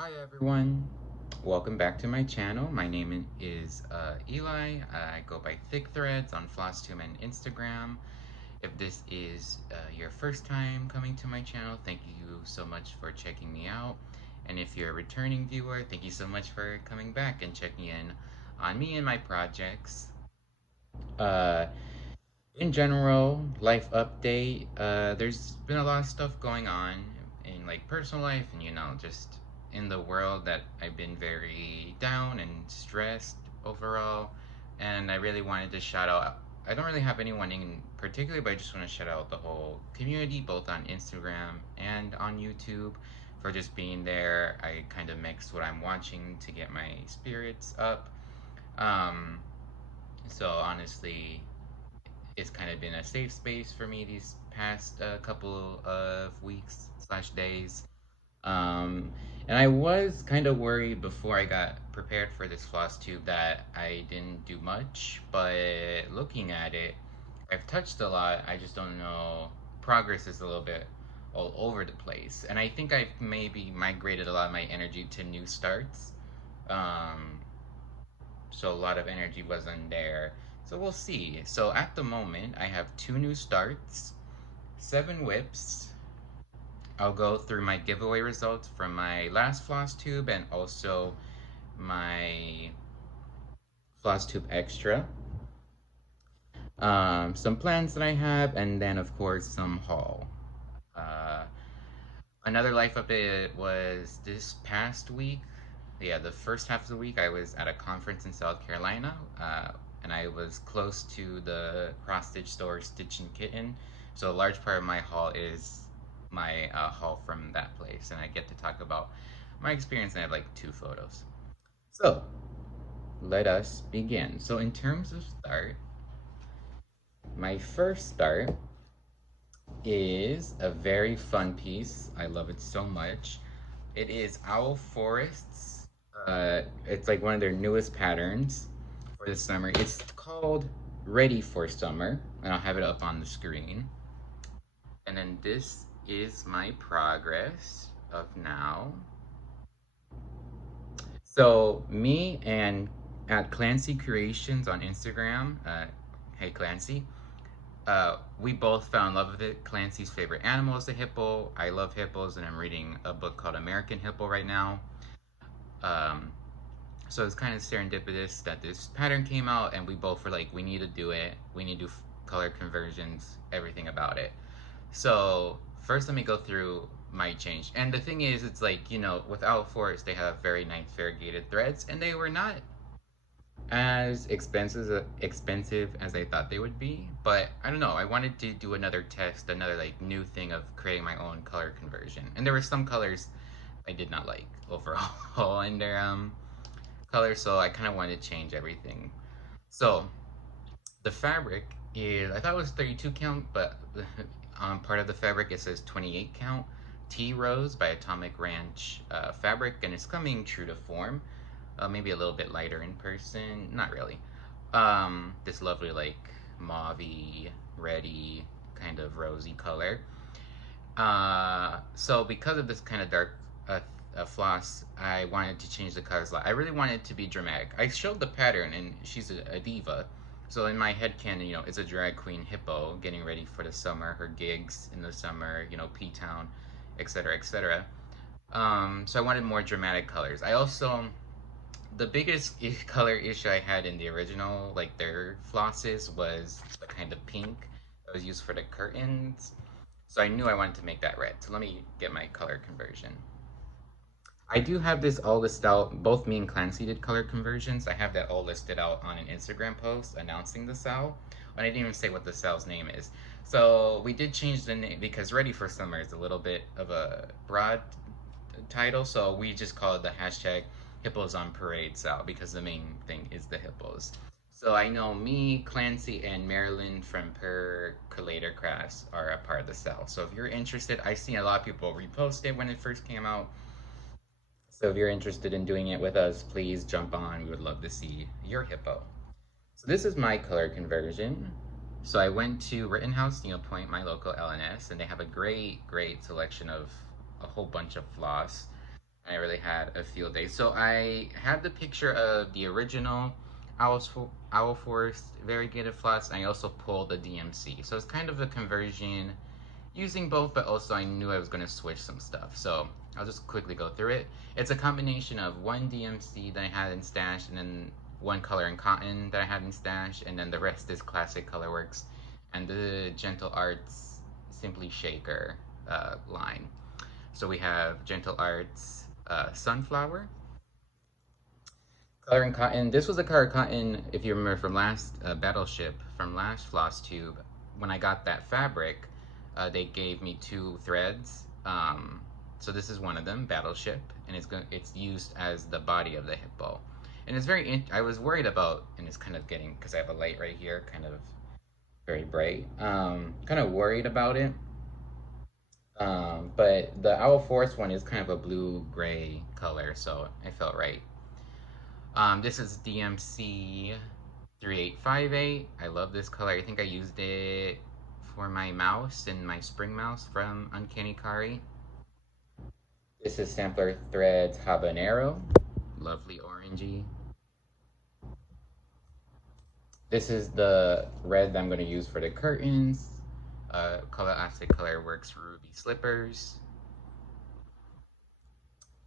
Hi everyone, welcome back to my channel. My name is Eli. I go by Thick Threads on Flosstube and Instagram. If this is your first time coming to my channel, thank you so much for checking me out. And if you're a returning viewer, thank you so much for coming back and checking in on me and my projects. Uh, in general, life update, there's been a lot of stuff going on in like personal life and just in the world that I've been very down and stressed overall. And I really wanted to shout out, I don't really have anyone in particular, but I just want to shout out the whole community, both on Instagram and on YouTube, for just being there. I kind of mix what I'm watching to get my spirits up. Um, so honestly, it's kind of been a safe space for me these past couple of weeks slash days. Um, and I was kind of worried before I got prepared for this floss tube that I didn't do much, but looking at it, I've touched a lot. I just don't know. Progress is a little bit all over the place. And I think I've maybe migrated a lot of my energy to new starts. Um, so a lot of energy wasn't there. So we'll see. So at the moment, I have 2 new starts, 7 whips. I'll go through my giveaway results from my last floss tube and also my floss tube extra. Some plans that I have, and then of course some haul. Uh, Another life update was this past week. Yeah, the first half of the week I was at a conference in South Carolina, and I was close to the cross stitch store Stitch and Kitten. So a large part of my haul is my haul from that place, and I get to talk about my experience. And I have like 2 photos. So let us begin. So in terms of start, my first start is a very fun piece. I love it so much. It is Owl Forest's. It's like one of their newest patterns for the summer. It's called Ready for Summer, and I'll have it up on the screen. And then this is my progress of now. So me and at Clancy Creations on Instagram, hey Clancy, we both fell in love with it. Clancy's favorite animal is the hippo. I love hippos, and I'm reading a book called American Hippo right now. Um, so it's kind of serendipitous that this pattern came out, and we both were like, we need to do it. We need to do color conversions, everything about it. So first, let me go through my change. And the thing is, it's like, without Forest, they have very nice variegated threads, and they were not as expensive as I thought they would be. But I don't know. I wanted to do another test, another like new thing of creating my own color conversion. And there were some colors I did not like overall in their color, so I kind of wanted to change everything. So the fabric is, I thought it was 32 count, but on part of the fabric it says 28 count. Tea Rose by Atomic Ranch fabric, and it's coming true to form. Maybe a little bit lighter in person, not really. This lovely like mauvey, reddy, kind of rosy color. So because of this kind of dark floss, I wanted to change the colors a lot. I really wanted it to be dramatic. I showed the pattern, and she's a diva. So in my head canon, it's a drag queen hippo getting ready for the summer, her gigs in the summer, P-Town, etc., etc. So I wanted more dramatic colors. I also, the biggest color issue I had in the original, like their flosses, was the kind of pink that was used for the curtains. So I knew I wanted to make that red. So let me get my color conversion. I do have this all listed out. Both me and Clancy did color conversions. I have that all listed out on an Instagram post announcing the cell. And I didn't even say what the cell's name is. So we did change the name because Ready for Summer is a little bit of a broad title. So we just call it the hashtag Hippos on Parade cell because the main thing is the hippos. So I know me, Clancy, and Marilyn from Percolator Crafts are a part of the cell. So if you're interested, I seen a lot of people repost it when it first came out. So if you're interested in doing it with us, please jump on. We would love to see your hippo. So this is my color conversion. So I went to Rittenhouse Needle Point, my local LNS, and they have a great selection of a whole bunch of floss. And I really had a field day. So I had the picture of the original Owl Forest variegated floss. I also pulled the DMC. So it's kind of a conversion using both, but also I knew I was going to switch some stuff. So I'll just quickly go through it. It's a combination of one DMC that I had in stash, and then one color in cotton that I had in stash, and then the rest is classic colorworks and the Gentle Arts Simply Shaker line. So we have Gentle Arts Sunflower. Color in cotton. This was the color cotton, if you remember from last Battleship, from last Flosstube. When I got that fabric, they gave me 2 threads. So this is one of them, Battleship, and it's used as the body of the hippo. And it's I was worried about, and it's kind of getting, because I have a light right here, kind of very bright. Kind of worried about it. But the Owl Forest one is kind of a blue-gray color, so I felt right. This is DMC 3858. I love this color. I think I used it for my mouse and my spring mouse from Uncanny Kari. This is Sampler Threads Habanero. Lovely orangey. This is the red that I'm going to use for the curtains. Classic Color Works Ruby Slippers.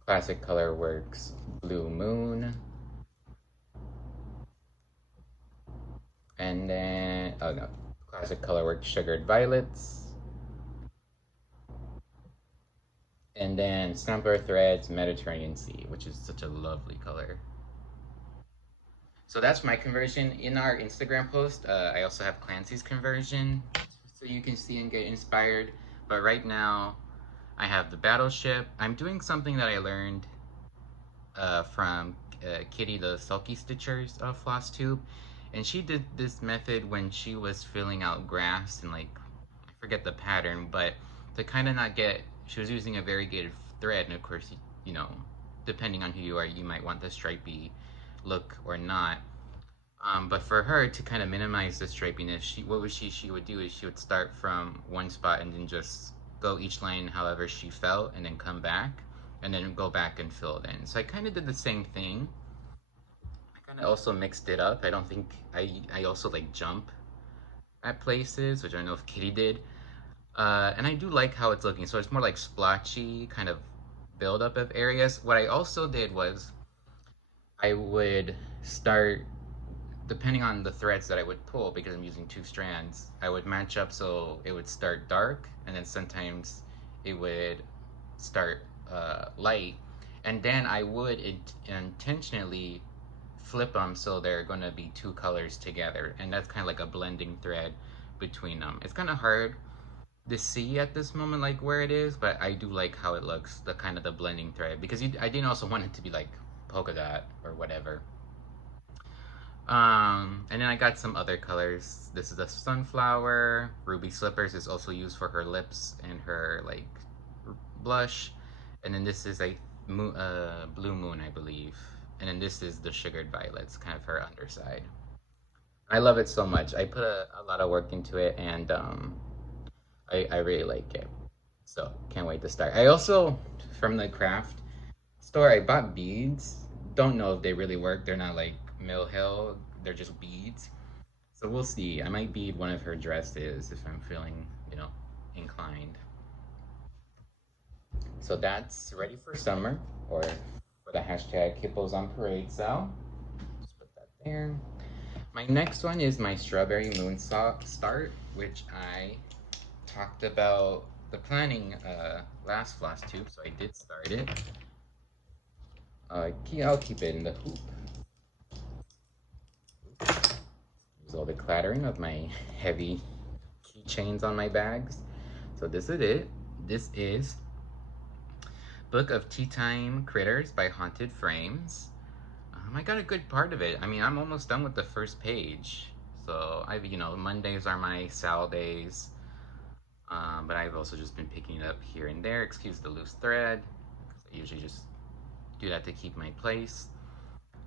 Classic Color Works Blue Moon. And then, oh no, Classic Color Works Sugared Violets. And then Sampler Threads Mediterranean Sea, which is such a lovely color. So that's my conversion. In our Instagram post, I also have Clancy's conversion, so you can see and get inspired. But right now, I have the Battleship. I'm doing something that I learned from Kitty, the Sulky Stitchers of Flosstube. And she did this method when she was filling out graphs and, like, I forget the pattern, but to kind of not get, she was using a variegated thread, and of course, you know, depending on who you are, you might want the stripy look or not. But for her to kind of minimize the stripiness, she would do is she would start from one spot and then just go each line however she felt, and then come back and then go back and fill it in. So I kind of did the same thing. I kind of also mixed it up. I don't think I also like jump at places, which I don't know if Kitty did. And I do like how it's looking. So it's more like splotchy kind of buildup of areas. What I also did was I would start, depending on the threads that I would pull, because I'm using 2 strands, I would match up so it would start dark, and then sometimes it would start light, and then I would intentionally flip them so they're going to be 2 colors together, and that's kind of like a blending thread between them. It's kind of hard to see at this moment like where it is, but I do like how it looks, the kind of the blending thread, because I didn't also want it to be like polka dot or whatever. And then I got some other colors. This is a Sunflower. Ruby Slippers is also used for her lips and her like blush. And then this is a Blue Moon, I believe. And then this is the Sugared Violets, kind of her underside. I love it so much. I put a lot of work into it, and I really like it. So can't wait to start. I also, from the craft store, I bought beads. Don't know if they really work. They're not like Mill Hill, they're just beads. So we'll see. I might bead one of her dresses if I'm feeling, you know, inclined. So that's ready for summer, or for the hashtag Hippos on Parade sale. Just put that there. My next one is my Strawberry Moon Start, which I talked about the planning last Flosstube, so I did start it. I'll keep it in the hoop. There's all the clattering of my heavy keychains on my bags. So this is it. This is Book of Tea Time Critters by Haunted Frames. I got a good part of it. I mean, I'm almost done with the first page. So you know, Mondays are my Sal days. But I've also just been picking it up here and there. Excuse the loose thread. I usually just do that to keep my place.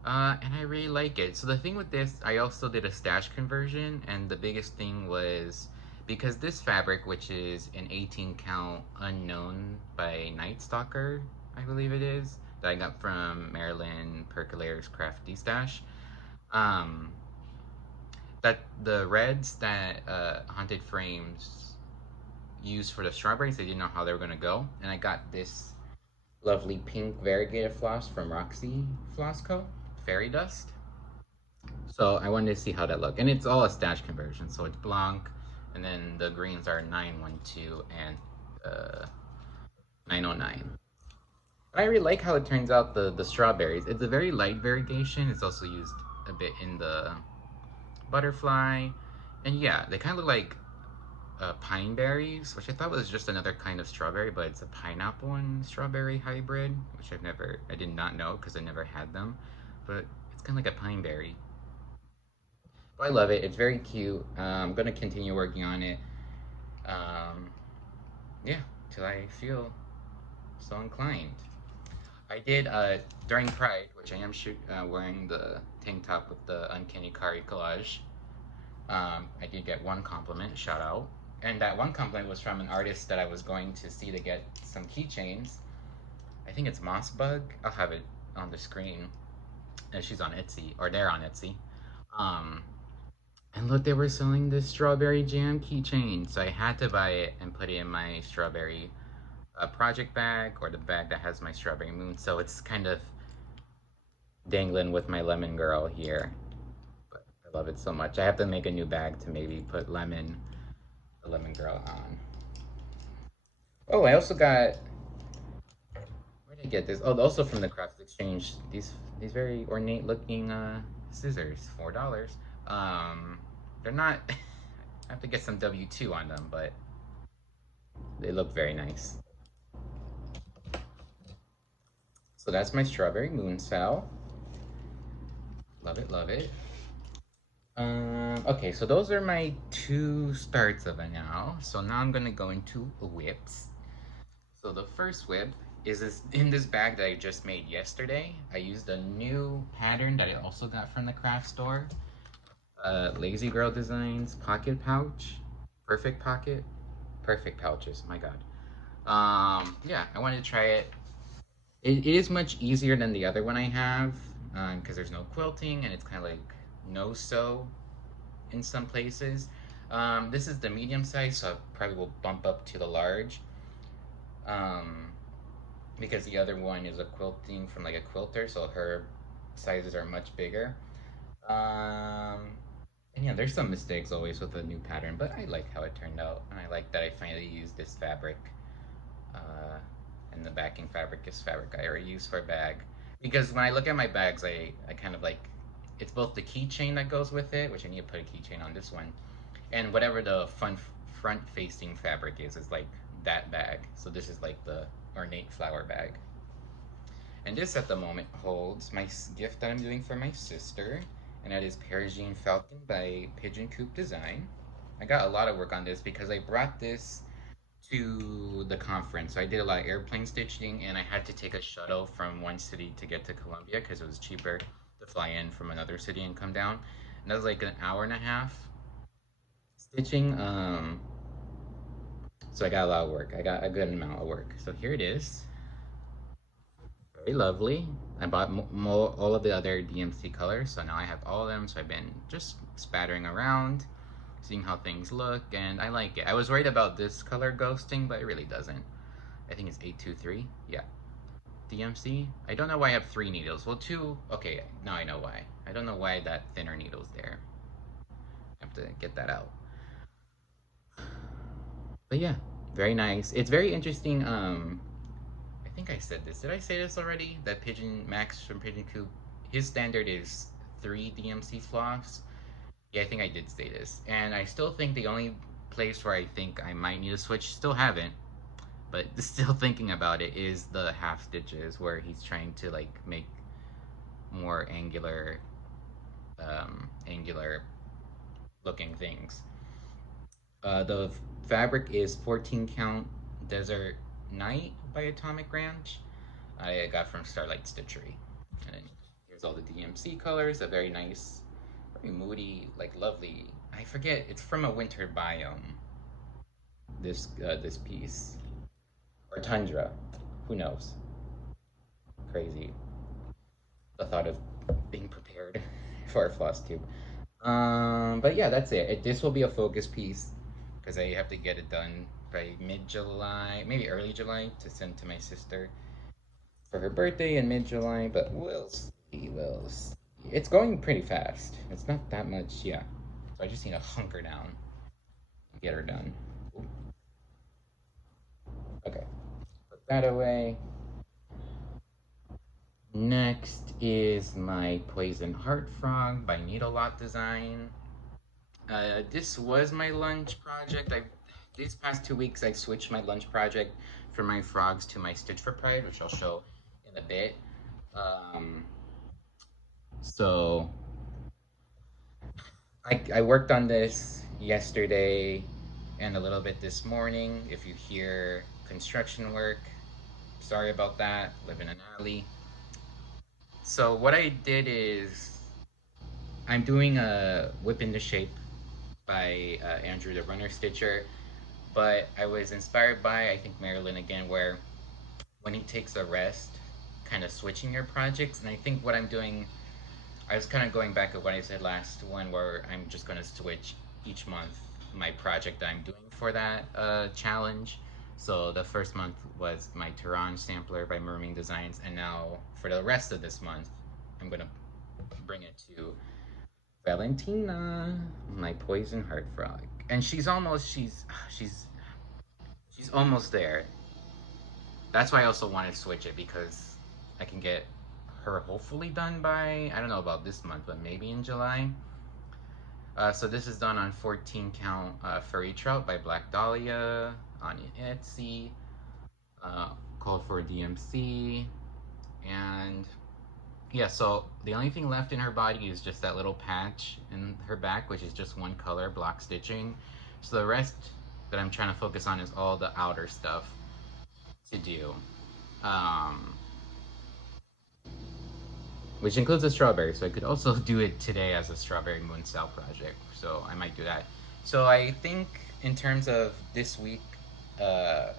And I really like it. So the thing with this, I also did a stash conversion, and the biggest thing was, because this fabric, which is an 18 count unknown by Night Stalker, I believe it is, that I got from Maryland Percolator's Crafty Stash. Um, that the reds that Haunted Frames used for the strawberries, they didn't know how they were gonna go, and I got this lovely pink variegated floss from Roxy Floss Co. Fairy Dust. So I wanted to see how that looked, and it's all a stash conversion. So it's blanc, and then the greens are 912 and 909. I really like how it turns out the strawberries. It's a very light variegation. It's also used a bit in the butterfly, and yeah, they kind of look like pine berries, which I thought was just another kind of strawberry, but it's a pineapple and strawberry hybrid, which I did not know because I never had them, but it's kind of like a pine berry. But I love it. It's very cute. I'm gonna continue working on it. Um, yeah, till I feel so inclined. I did during Pride, which I am wearing the tank top with the uncanny Kari collage. I did get one compliment, shout out. And that one compliment was from an artist that I was going to see to get some keychains. I think it's Mossbug. I'll have it on the screen. And she's on Etsy, or they're on Etsy. Um, and look, they were selling this strawberry jam keychain. So I had to buy it and put it in my strawberry project bag, or the bag that has my strawberry moon. So it's kind of dangling with my lemon girl here. But I love it so much. I have to make a new bag to maybe put the lemon girl on. Oh, I also got, where did I get this? Oh, also from the Crafts Exchange, these very ornate looking scissors, $4. They're not, I have to get some W2 on them, but they look very nice. So that's my strawberry moon cell. Love it, love it. Okay, so those are my two starts of it now. So now I'm gonna go into whips. So the first whip is in this bag that I just made yesterday. I used a new pattern that I also got from the craft store. Lazy Girl Designs pocket pouch. Perfect pocket. Perfect pouches, my god. Yeah, I wanted to try it. It is much easier than the other one I have, because there's no quilting and it's kind of like no sew in some places. This is the medium size, so I probably will bump up to the large. Um, because the other one is a quilting from like a quilter, so her sizes are much bigger. Um, and yeah, there's some mistakes always with a new pattern, but I like how it turned out, and I like that I finally used this fabric. Uh, and the backing fabric is fabric I already use for a bag. Because when I look at my bags, I kind of like, it's both the keychain that goes with it, which I need to put a keychain on this one, and whatever the front facing fabric is like that bag. So this is like the ornate flower bag. And this at the moment holds my gift that I'm doing for my sister, and that is Peregrine Falcon by Pigeon Coop Design. I got a lot of work on this because I brought this to the conference. So I did a lot of airplane stitching, and I had to take a shuttle from one city to get to Columbia because it was cheaper to fly in from another city and come down. And that was like an hour and a half stitching. So I got a lot of work. I got a good amount of work. So here it is. Very lovely. I bought all of the other DMC colors, so now I have all of them. So I've been just spattering around, seeing how things look, and I like it. I was worried about this color ghosting, but it really doesn't. I think it's 823. Yeah. DMC. I don't know why I have 3 needles. Well, 2. Okay, now I know why. I don't know why that thinner needle's there. I have to get that out. But yeah, very nice. It's very interesting. I think I said this. Did I say this already? That Pigeon Max from Pigeon Coop, his standard is 3 DMC floss. Yeah, I think I did say this. And I still think the only place where I think I might need to switch, still haven't, but still thinking about it, is the half stitches where he's trying to like make more angular looking things. The fabric is 14 count Desert Night by Atomic Ranch. I got from Starlight Stitchery. And here's all the DMC colors, a very nice, very moody, like lovely. I forget, it's from a winter biome. This piece, or tundra, who knows? crazy, the thought of being prepared for a floss tube. But yeah, that's it. This will be a focus piece because I have to get it done by mid-July, maybe early July, to send to my sister for her birthday in mid-July. But we'll see. We'll see. It's going pretty fast. It's not that much, yeah. So I just need to hunker down and get her done. Ooh, okay, put that away. Next is my Poison Heart Frog by NeedleLot Design. This was my lunch project. These past 2 weeks I switched my lunch project from my frogs to my Stitch for Pride, which I'll show in a bit. Um, so I worked on this yesterday and a little bit this morning. If you hear construction work, sorry about that. Live in an alley. So what I did is I'm doing a Whip into Shape by Andrew the Runner Stitcher, but I was inspired by, I think, Marilyn again, where when he takes a rest, kind of switching your projects. And I think what I'm doing, I was kind of going back at what I said last one, where I'm just going to switch each month my project that I'm doing for that challenge. So the first month was my Tehran sampler by Mermaid Designs, and now for the rest of this month, I'm going to bring it to Valentina, my poison heart frog. And she's almost there. That's why I also wanted to switch it, because I can get her hopefully done by, I don't know about this month, but maybe in July. So this is done on 14 count Furry Trout by Black Dahlia on Etsy. Called for DMC. And yeah, so the only thing left in her body is just that little patch in her back, which is just one color, block stitching. So the rest that I'm trying to focus on is all the outer stuff to do. Um, which includes a strawberry. So I could also do it today as a strawberry moon cell project. So I might do that. So I think in terms of this week, uh,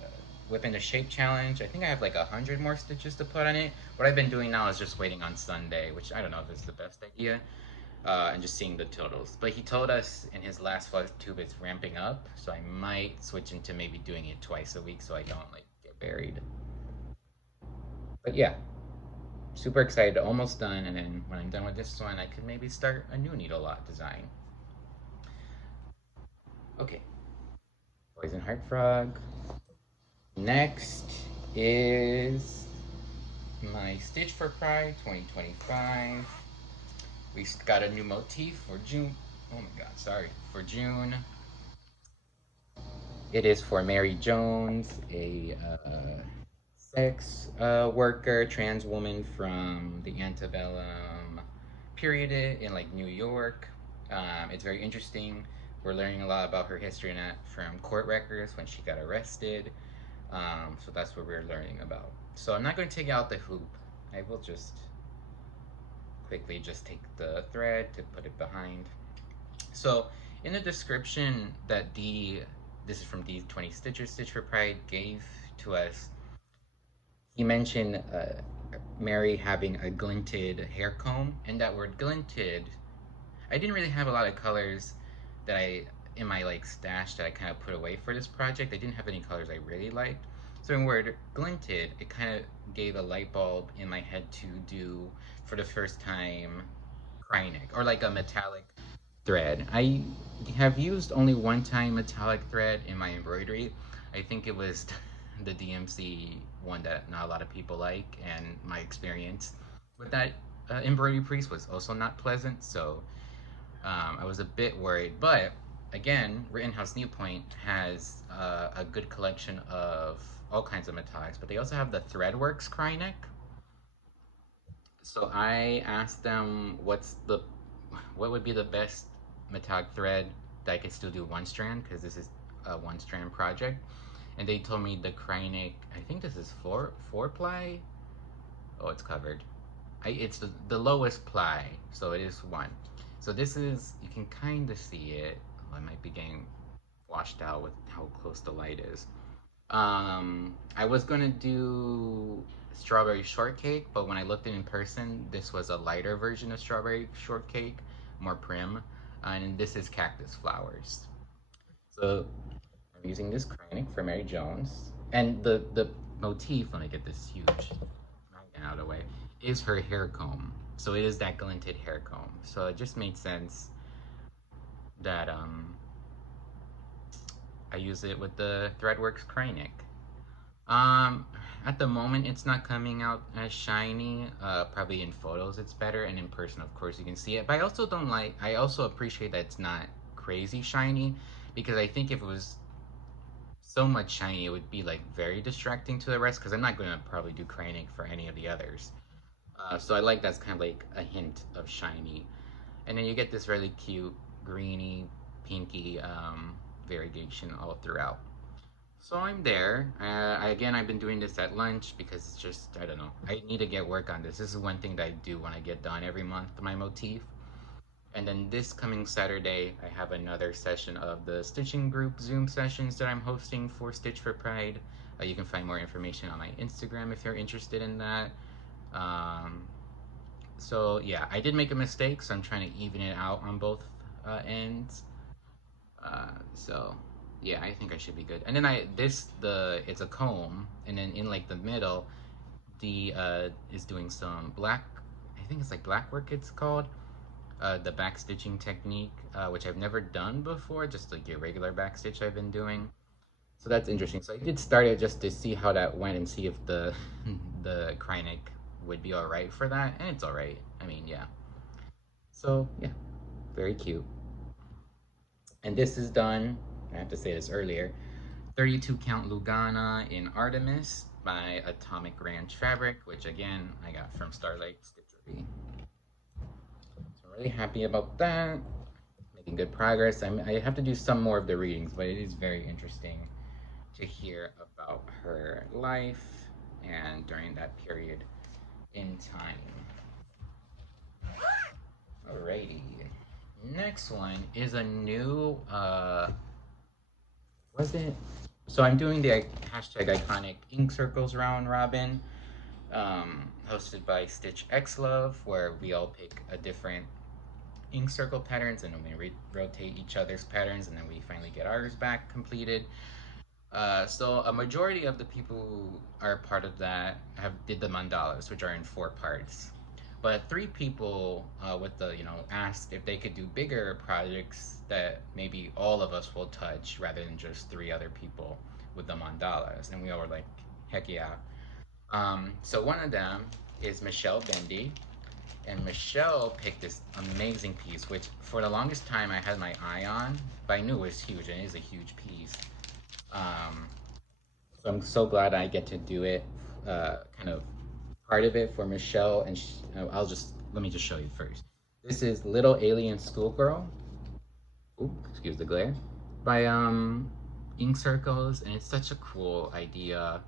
whipping the shape challenge, I think I have like 100 more stitches to put on it. What I've been doing now is just waiting on Sunday, which I don't know if it's the best idea, and just seeing the totals. But he told us in his last Flosstube it's ramping up, so I might switch into maybe doing it twice a week so I don't like get buried. But yeah, super excited, almost done, and then when I'm done with this one, I could maybe start a new NeedleLot design. Okay, Poison Heart Frog. Next is my Stitch for Pride 2025. We got a new motif for June. Oh my god, sorry. For June. It is for Mary Jones, a sex worker, trans woman from the antebellum period in like New York. It's very interesting. We're learning a lot about her history and that from court records when she got arrested. So that's what we're learning about. So I'm not going to take out the hoop. I will just quickly just take the thread to put it behind. So in the description that this is from D20 Stitcher, Stitch for Pride gave to us, he mentioned Mary having a glinted hair comb, and that word glinted, I didn't really have a lot of colors that I in my like stash that I kind of put away for this project. I didn't have any colors I really liked. So in word glinted, it kind of gave a light bulb in my head to do for the first time Krynic, or like a metallic thread. I have used only one time metallic thread in my embroidery. I think it was the DMC one that not a lot of people like, and my experience with that embroidery piece was also not pleasant. So I was a bit worried, but again, Rittenhouse Needlepoint has a good collection of all kinds of metallics, but they also have the Threadworks Krynic. So I asked them what would be the best metallic thread that I could still do one strand, because this is a one strand project, and they told me the Krynic. I think this is four ply. Oh, it's covered. It's the lowest ply, so it is one. So this is, you can kind of see it. Oh, I might be getting washed out with how close the light is. I was gonna do strawberry shortcake, but when I looked in person, this was a lighter version of strawberry shortcake, more prim, and this is cactus flowers. So I'm using this Kreinik for Mary Jones, and the motif. Let me get this huge magnet out of the way. Is her hair comb. So it is that glinted hair comb. So it just made sense that I use it with the Threadworks Kreinik. Um, at the moment, it's not coming out as shiny. Probably in photos it's better, and in person, of course, you can see it. But I also don't like. I also appreciate that it's not crazy shiny, because I think if it was so much shiny, it would be like very distracting to the rest. Because I'm not gonna probably do Kreinik for any of the others. So I like that's kind of like a hint of shiny, and then you get this really cute greeny, pinky variegation all throughout. So I'm there. Again, I've been doing this at lunch because it's just, I don't know. I need to get work on this. This is one thing that I do when I get done every month, my motif. And then this coming Saturday, I have another session of the stitching group Zoom sessions that I'm hosting for Stitch for Pride. You can find more information on my Instagram if you're interested in that. Um, so yeah, I did make a mistake, so I'm trying to even it out on both ends. So yeah, I think I should be good. And then it's a comb, and then in like the middle, the is doing some black. I think it's like black work. It's called the back stitching technique, which I've never done before. Just like your regular back stitch I've been doing. So that's interesting. So I did start it just to see how that went and see if the the Kreinik would be all right for that, and it's all right. I mean, yeah. So yeah, very cute. And this is done. I have to say this earlier. 32 count Lugana in Artemis by Atomic Ranch Fabric, which again I got from Starlight Stitchery. So I'm really happy about that. Making good progress. I have to do some more of the readings, but it is very interesting to hear about her life and during that period in time. Alrighty. Next one is a new was it? So I'm doing the hashtag iconic ink circles round robin, hosted by Stitch X Love, where we all pick a different ink circle patterns and then we rotate each other's patterns and then we finally get ours back completed. So a majority of the people who are part of that have did the mandalas, which are in 4 parts. But 3 people with the asked if they could do bigger projects that maybe all of us will touch rather than just 3 other people with the mandalas, and we all were like, heck yeah. So one of them is Michelle Bendy, and Michelle picked this amazing piece, which for the longest time I had my eye on, but I knew it was huge, and it is a huge piece. Um, so I'm so glad I get to do it, kind of part of it for Michelle, and let me just show you first. This is Little Alien Schoolgirl. Ooh, excuse the glare. By Ink Circles, and it's such a cool idea.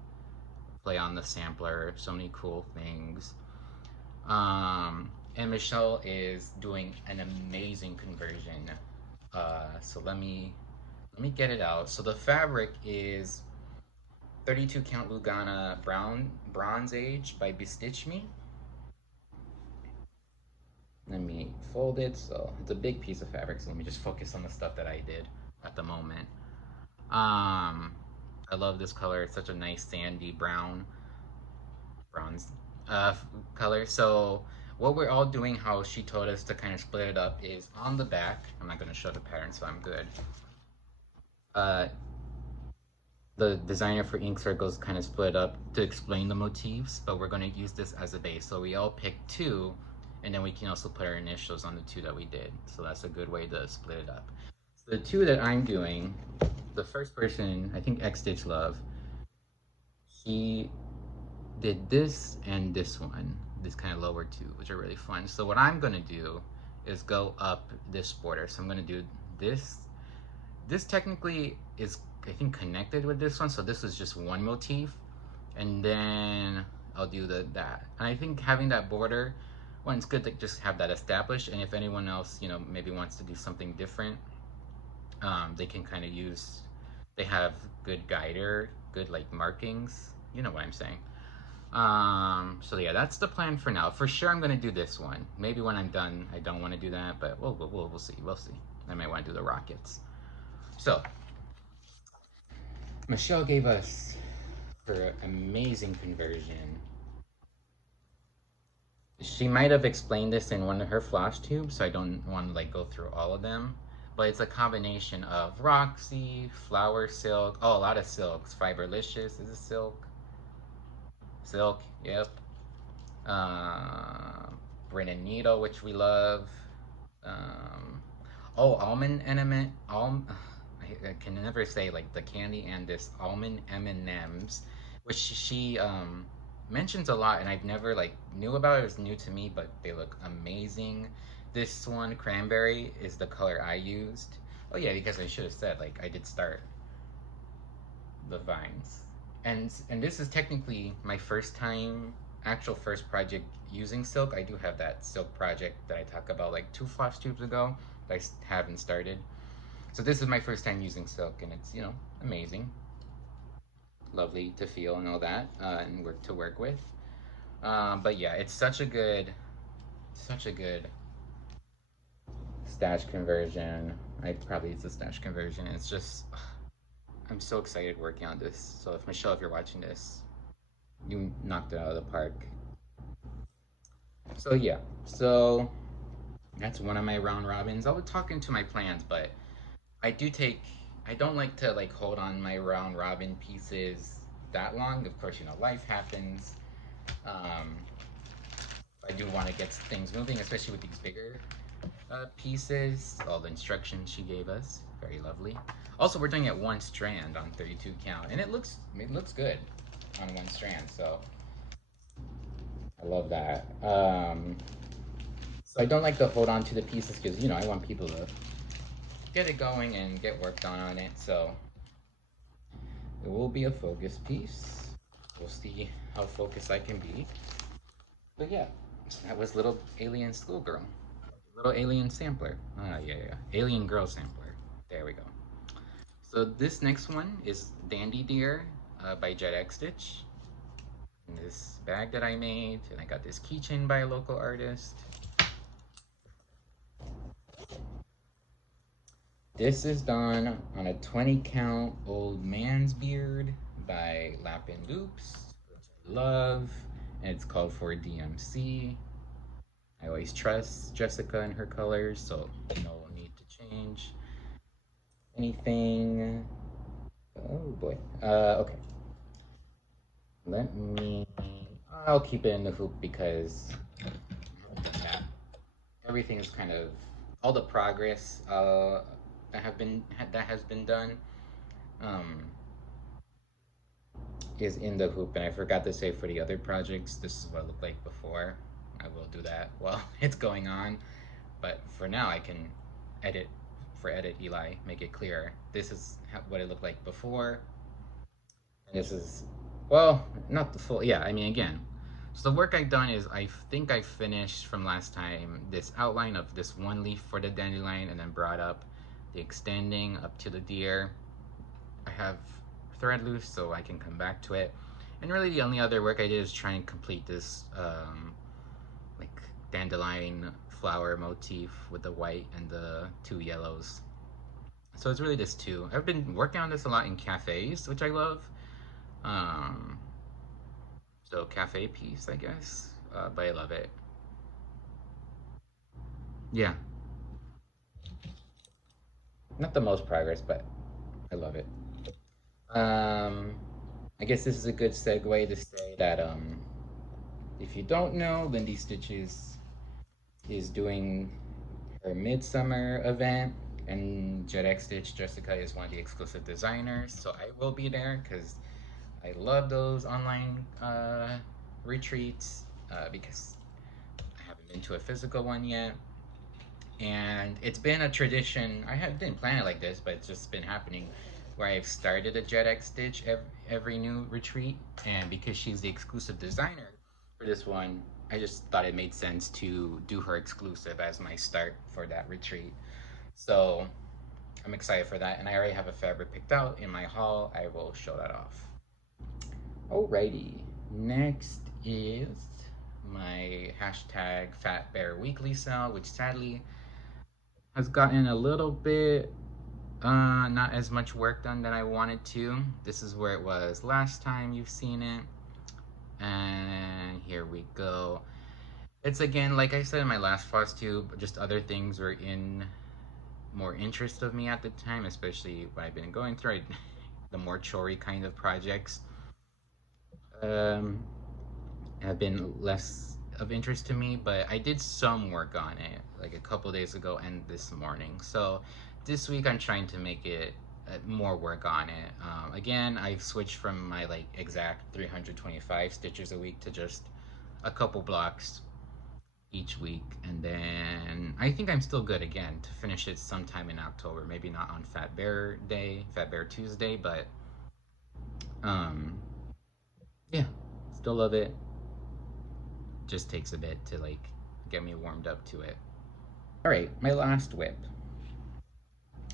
Play on the sampler, so many cool things. And Michelle is doing an amazing conversion. So let me get it out. So the fabric is 32 count Lugana Bronze Age by Bestitch Me. Let me fold it. So it's a big piece of fabric. So let me just focus on the stuff that I did at the moment. I love this color. It's such a nice sandy bronze color. So what we're all doing, how she told us to kind of split it up, is on the back. I'm not going to show the pattern, so I'm good. The designer for Ink Circles kind of split up to explain the motifs, but we're going to use this as a base. So we all pick 2, and then we can also put our initials on the 2 that we did. So that's a good way to split it up. So the 2 that I'm doing, the first person, I think XStitch Love, he did this and this one, this kind of lower 2, which are really fun. So what I'm going to do is go up this border. So I'm going to do this. This technically is, I think, connected with this one. So this is just one motif. And then I'll do that. And I think having that border, well, it's good to just have that established. And if anyone else, maybe wants to do something different, they can kind of use, they have good guider, good like markings. You know what I'm saying. So yeah, that's the plan for now. For sure, I'm gonna do this one. Maybe when I'm done, I don't want to do that, but we'll see. We'll see. I might want to do the rockets. So Michelle gave us her amazing conversion. She might have explained this in one of her floss tubes, so I don't want to like go through all of them. But it's a combination of Roxy, flower silk, oh, a lot of silks. Fiberlicious is a silk. Silk, yep. Uh, Brennan Needle, which we love. Um, oh, almond element. I can never say like the candy and this almond M&Ms, which she mentions a lot, and I've never like knew about it. It was new to me, but they look amazing. This one, cranberry, is the color I used. Oh yeah, because I should have said like I did start the vines, and this is technically my first time, actual first project using silk. I do have that silk project that I talked about like two floss tubes ago that I haven't started. So this is my first time using silk, and it's, you know, amazing, lovely to feel and all that, and work to work with. But yeah, it's such a good stash conversion. I probably use the stash conversion. It's just, I'm so excited working on this. So if Michelle, if you're watching this, you knocked it out of the park. So yeah, so that's one of my round robins. I was talking to my plans, but I do take. I don't like to like hold on my round robin pieces that long. Of course, you know, life happens. Um, I do want to get things moving, especially with these bigger pieces. All the instructions she gave us, very lovely. Also, we're doing it one strand on 32 count, and it looks good on one strand. So I love that. So I don't like to hold on to the pieces because, you know, I want people to get it going and get work done on it. So it will be a focus piece. We'll see how focused I can be. But yeah, so that was little alien schoolgirl. Little alien sampler. Yeah. Alien girl sampler. There we go. So this next one is Dandy Deer by JedXStitch. In this bag that I made, and I got this keychain by a local artist. This is done on a 20 count old man's beard by Lapin Loops, which I love, and it's called for DMC. I always trust Jessica and her colors, so no need to change anything. Oh boy. Okay. Let me. I'll keep it in the hoop because yeah, everything is kind of all the progress that has been done. Um, is in the hoop, and I forgot to say for the other projects, this is what it looked like before. I will do that while it's going on, but for now I can edit edit Eli, make it clearer. This is what it looked like before, and this is, well, not the full, yeah, I mean, again, so the work I've done is I think I finished from last time this outline of this one leaf for the dandelion, and then brought up the extending up to the deer. I have thread loose so I can come back to it. And really the only other work I did is try and complete this like dandelion flower motif with the white and the two yellows. So it's really this two. I've been working on this a lot in cafes, which I love. Um, so cafe piece, I guess, but I love it. Yeah, not the most progress, but I love it. Um, I guess this is a good segue to say that if you don't know, Lindy Stitches is doing her midsummer event, and JedXStitch Jessica is one of the exclusive designers. So I will be there because I love those online retreats because I haven't been to a physical one yet. And it's been a tradition. Didn't plan it like this, but it's just been happening where I've started a JedXStitch every new retreat. And because she's the exclusive designer for this one, I just thought it made sense to do her exclusive as my start for that retreat. So I'm excited for that. And I already have a fabric picked out in my haul. I will show that off. Alrighty. Next is my hashtag Fat Bear Weekly sale, which sadly has gotten a little bit not as much work done that I wanted to. This is where it was last time you've seen it. And here we go. It's again, like I said in my last Flosstube, just other things were in more interest of me at the time, especially what I've been going through. The more chore kind of projects um, have been less of interest to me, but I did some work on it like a couple days ago and this morning. So this week I'm trying to make it more work on it. Again, I've switched from my like exact 325 stitches a week to just a couple blocks each week, and then I think I'm still good again to finish it sometime in October. Maybe not on Fat Bear Day, Fat Bear Tuesday, but um, yeah, still love it. Just takes a bit to like get me warmed up to it. All right, my last whip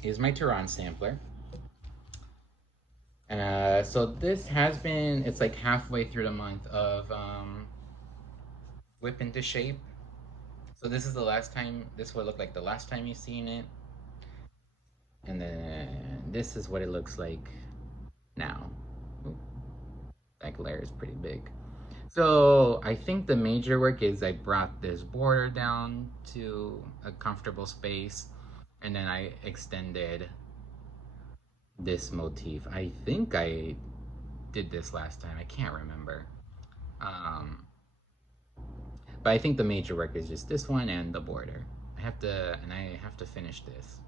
is my Tehran sampler. And so this has been, it's like halfway through the month of whip into shape. So this is the last time, this would look like the last time you've seen it. And then this is what it looks like now. Ooh, that glare is pretty big. So I think the major work is I brought this border down to a comfortable space, and then I extended this motif. I think I did this last time. I can't remember. Um, but I think the major work is just this one and the border. I have to finish this.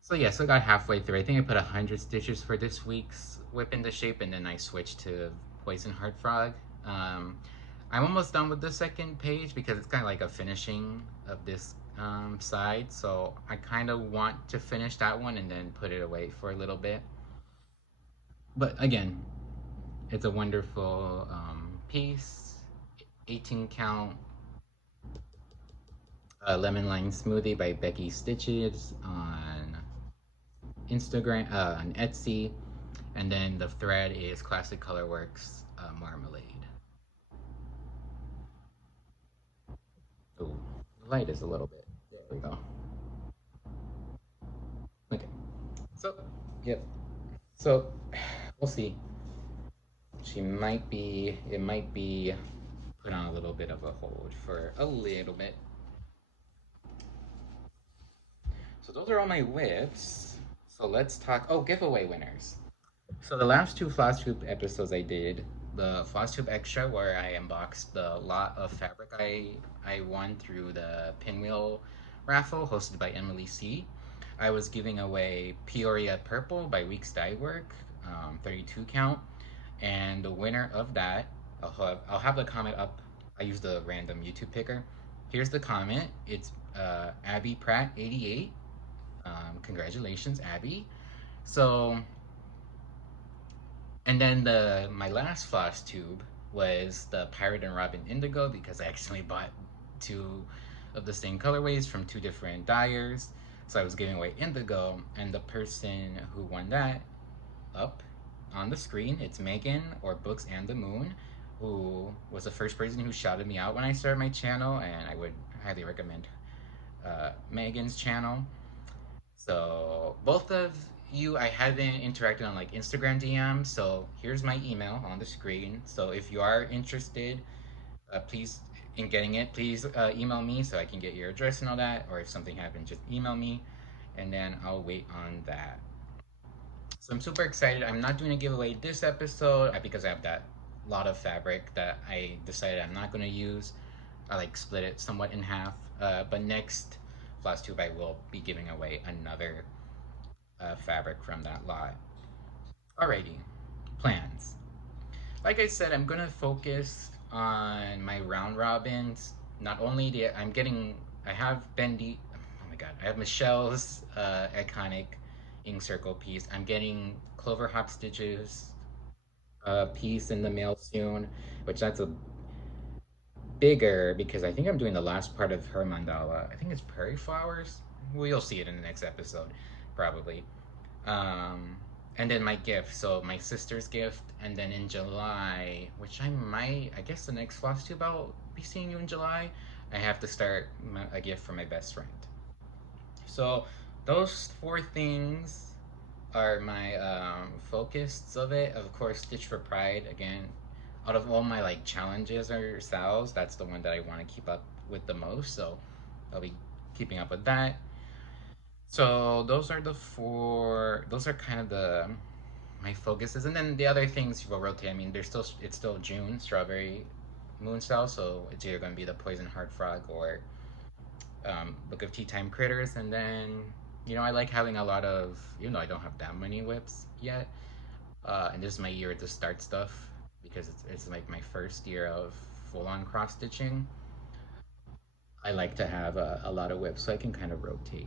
So yeah, so I got halfway through. I think I put 100 stitches for this week's whip into shape, and then I switched to Poison Heart Frog. I'm almost done with the second page because it's kind of like a finishing of this side. So I kind of want to finish that one and then put it away for a little bit. But again, it's a wonderful piece. 18 count lemon lime smoothie by Becky Stitches on Instagram, on Etsy, and then the thread is Classic Colorworks Marmalade. Oh, the light is a little bit. There we go. Okay. So, yep. So, we'll see. It might be put on a little bit of a hold for a little bit. So those are all my whips. So let's talk, oh, giveaway winners. So the last two Flosstube episodes I did, the Flosstube Extra where I unboxed the lot of fabric I won through the pinwheel raffle hosted by Emily C. I was giving away Peoria Purple by Weeks Dye Work, 32 count, and the winner of that, I'll have the comment up. I used the random YouTube picker. Here's the comment. It's Abby Pratt 88. Congratulations, Abby. So, and then my last Flosstube was the Pirate and Robin Indigo because I accidentally bought two of the same colorways from two different dyers. So I was giving away Indigo, and the person who won that, up on the screen, it's Megan, or Books and the Moon, who was the first person who shouted me out when I started my channel, and I would highly recommend Megan's channel. So both of you, I haven't interacted on like Instagram DMs, so here's my email on the screen. So if you are interested, please, in getting it, please email me so I can get your address and all that, or if something happens, just email me, and then I'll wait on that. So I'm super excited. I'm not doing a giveaway this episode because I have that lot of fabric that I decided I'm not going to use. I like split it somewhat in half, but next Flosstube I will be giving away another fabric from that lot. Alrighty, plans. Like I said, I'm gonna focus on my round robins. Not only I have Bendy, oh my god, I have Michelle's iconic ink circle piece. I'm getting Clover Hop Stitches piece in the mail soon, which that's a bigger because I think I'm doing the last part of her mandala. I think it's Prairie Flowers. Well, you'll see it in the next episode, probably. Um, And then my gift, so my sister's gift, and then in July, which I guess the next Flosstube I'll be seeing you in July, I have to start a gift for my best friend. So those four things are my focus of it. Of course, Stitch for Pride, again, out of all my like challenges or styles, that's the one that I want to keep up with the most. So I'll be keeping up with that. So those are the four. Those are kind of the my focuses, and then the other things will rotate. I mean, it's still June, strawberry moon style, so it's either going to be the poison heart frog or Book of Tea Time critters, and then I like having a lot of, even though I don't have that many whips yet, and this is my year to start stuff because it's like my first year of full on cross stitching. I like to have a lot of whips so I can kind of rotate.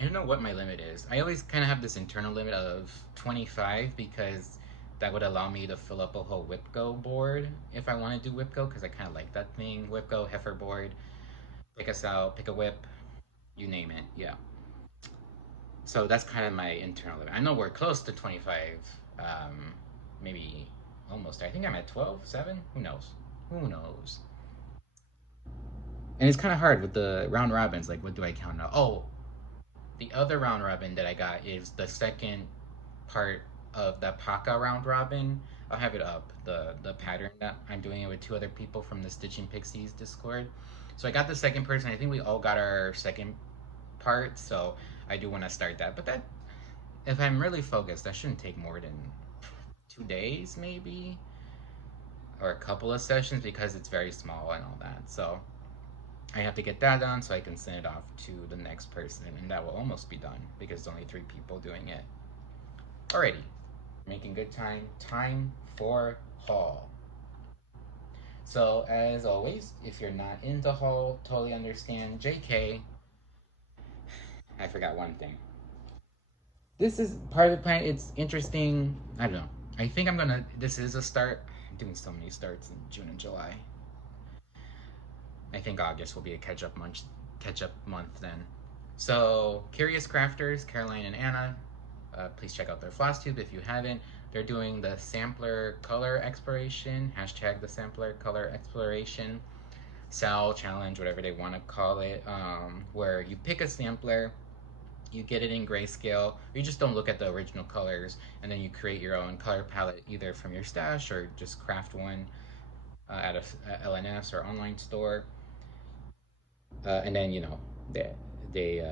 I don't know what my limit is. I always kind of have this internal limit of 25 because that would allow me to fill up a whole WhipGo board if I want to do WhipGo because I kind of like that thing. WhipGo, heifer board, pick us out, pick a whip, you name it. Yeah. So that's kind of my internal limit. I know we're close to 25. Maybe almost. I think I'm at 12, 7. Who knows? Who knows? And it's kind of hard with the round robins. Like, what do I count now? Oh, the other round robin that I got is the second part of the Paka round robin. I'll have it up, the pattern that I'm doing it with two other people from the Stitching Pixies Discord. So I got the second person. I think we all got our second part, so I do want to start that. But that, if I'm really focused, that shouldn't take more than 2 days, maybe, or a couple of sessions because it's very small and all that. So I have to get that done so I can send it off to the next person, and that will almost be done because there's only 3 people doing it. Alrighty, making good time. Time for haul. So as always, if you're not into haul, totally understand. JK, I forgot one thing. This is part of the plan. It's interesting. I don't know. I think I'm gonna. This is a start. I'm doing so many starts in June and July. I think August will be a catch up month. Catch up month then. So Curious Crafters, Caroline and Anna, please check out their Flosstube if you haven't. They're doing the sampler color exploration, hashtag the sampler color exploration, SAL challenge, whatever they want to call it, where you pick a sampler, you get it in grayscale, you just don't look at the original colors, and then you create your own color palette either from your stash or just craft one at a LNS or online store. And then, they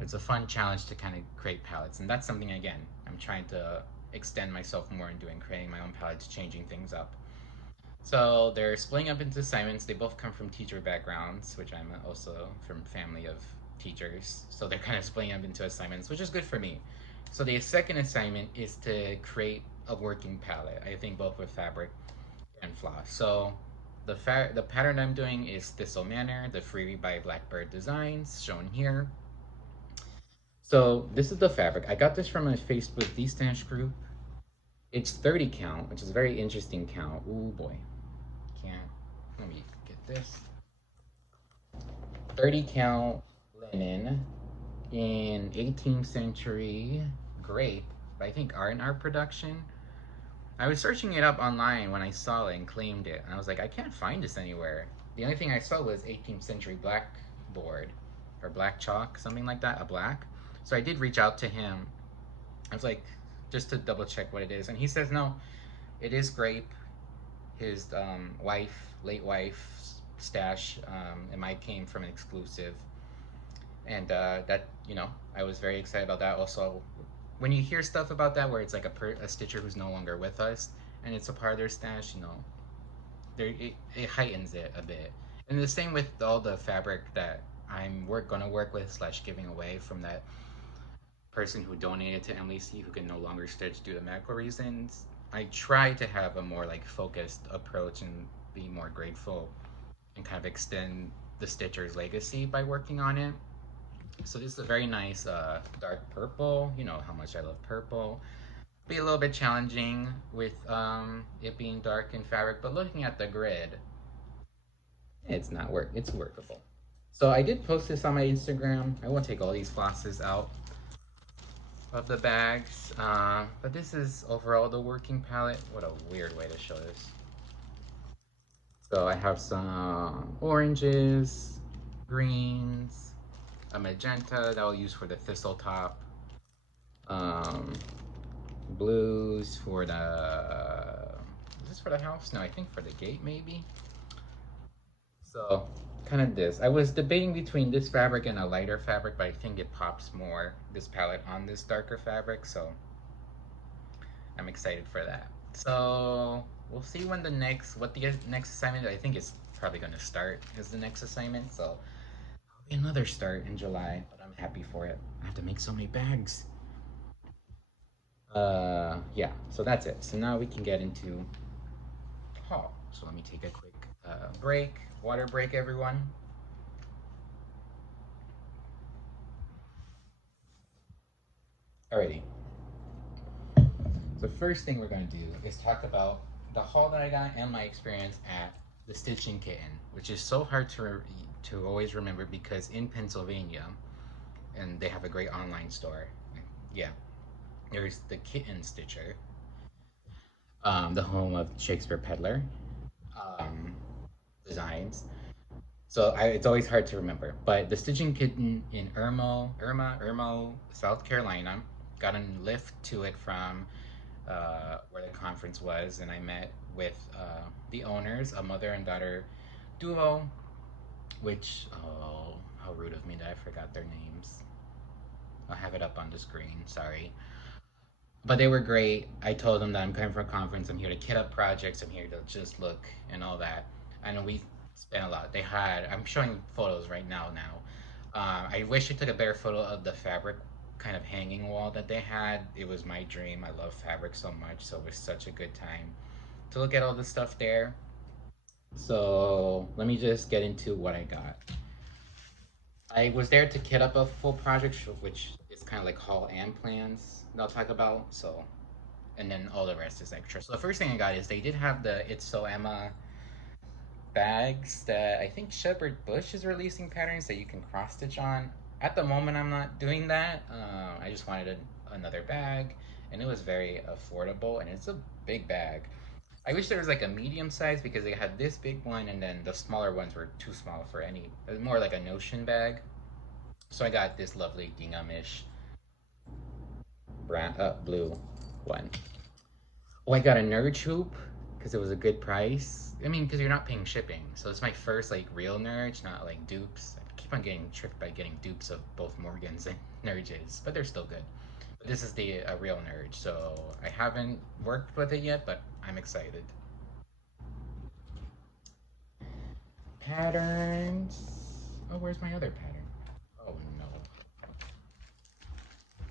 it's a fun challenge to kind of create palettes, and that's something again I'm trying to extend myself more in doing, creating my own palettes, changing things up. So they're splitting up into assignments. They both come from teacher backgrounds, which I'm also from family of teachers. So they're kind of splitting up into assignments, which is good for me. So the second assignment is to create a working palette. I think both with fabric and floss. So the pattern I'm doing is Thistle Manor, the freebie by Blackbird Designs, shown here. So this is the fabric. I got this from a Facebook Stash group. It's 30 count, which is a very interesting count. Oh boy, can't. Let me get this. 30 count linen in 18th century grape. I think art production. I was searching it up online when I saw it and claimed it, and I was like, I can't find this anywhere. The only thing I saw was 18th century blackboard or black chalk, something like that, a black. So I did reach out to him. I was like, just to double check what it is, and he says no, it is grape. His late wife's stash, and mine came from an exclusive, and that I was very excited about that. Also, when you hear stuff about that where it's like a stitcher who's no longer with us and it's a part of their stash, it heightens it a bit. And the same with all the fabric that I'm gonna work with slash giving away from that person who donated to MLC who can no longer stitch due to medical reasons. I try to have a more like focused approach and be more grateful and kind of extend the stitcher's legacy by working on it. So this is a very nice dark purple. You know how much I love purple. Be a little bit challenging with it being dark in fabric, but looking at the grid, it's workable. So I did post this on my Instagram. I won't take all these flosses out. of the bags. But this is overall the working palette. What a weird way to show this. So I have some oranges, greens, a magenta that I'll use for the thistle top, um, blues for the, is this for the house? No, I think for the gate maybe. So kind of this. I was debating between this fabric and a lighter fabric, but I think it pops more, this palette, on this darker fabric, so I'm excited for that. So we'll see when what the next assignment, I think is probably going to start is the next assignment, so another start in July, but I'm happy for it. I have to make so many bags. Yeah, so that's it. So now we can get into haul. So let me take a quick break, water break, everyone. Alrighty. So first thing we're gonna do is talk about the haul that I got and my experience at the Stitching Kitten, which is so hard to always remember because in Pennsylvania, and they have a great online store. Yeah, there's the Kitten Stitcher, the home of Shakespeare Peddler um, designs. So it's always hard to remember. But the Stitching Kitten in Irmo, South Carolina, got a lift to it from where the conference was, and I met with the owners, a mother and daughter duo, which, oh, how rude of me that I forgot their names. I'll have it up on the screen, sorry. But they were great. I told them that I'm coming for a conference. I'm here to kit up projects. I'm here to just look and all that. And we spent a lot. I'm showing photos right now. I wish I took a better photo of the fabric kind of hanging wall that they had. It was my dream. I love fabric so much. So it was such a good time to look at all the stuff there. So let me just get into what I got. I was there to kit up a full project, which is kind of like haul and plans that I'll talk about. So and then all the rest is extra. So the first thing I got is they did have the It's So Emma bags that I think Shepherd Bush is releasing patterns that you can cross stitch on. At the moment, I'm not doing that. I just wanted another bag, and it was very affordable, and it's a big bag. I wish there was like a medium size because they had this big one, and then the smaller ones were too small for any. It was more like a Notion bag. So I got this lovely ginghamish brand blue one. Oh, I got a Nerd Hoop because it was a good price. I mean, because you're not paying shipping. So it's my first like real Nerds, not like dupes. I keep on getting tricked by getting dupes of both Morgans and Nerdges, but they're still good. But this is the real Nerd, so I haven't worked with it yet, but I'm excited. Patterns. Oh, where's my other pattern? Oh no.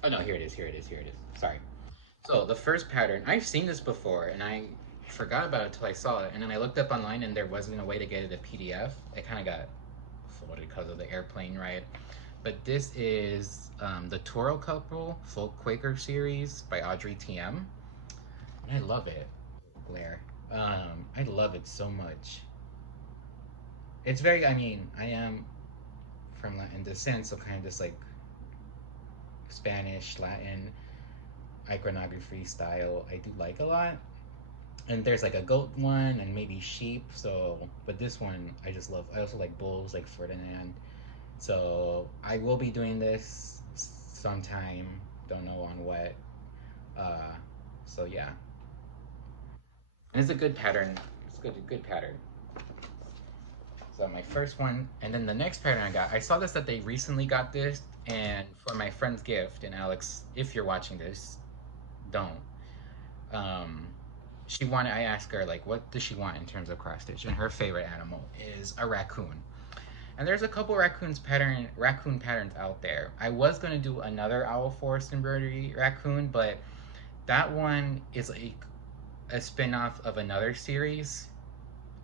Oh no, here it is, here it is, here it is. Sorry. So the first pattern, I've seen this before and I forgot about it until I saw it. And then I looked up online and there wasn't a way to get it a PDF. It kind of got floated because of the airplane ride. But this is the Toro Couple Folk Quaker series by Audrey TM. And I love it. Glare. I love it so much. It's very, I mean, I am from Latin descent, so kind of just like Spanish, Latin, iconography style I do like a lot. And there's like a goat one and maybe sheep. So, but this one I just love. I also like bulls, like Ferdinand. So I will be doing this sometime. Don't know on what. Uh, so yeah, and it's a good pattern. It's good pattern. So my first one, and then the next pattern I got. I saw this that they recently got this, and for my friend's gift. And Alex, if you're watching this, don't. Um, she wanted. I asked her like, what does she want in terms of cross stitch, and her favorite animal is a raccoon. And there's a couple raccoon patterns out there. I was gonna do another Owl Forest embroidery raccoon, but that one is like a spin-off of another series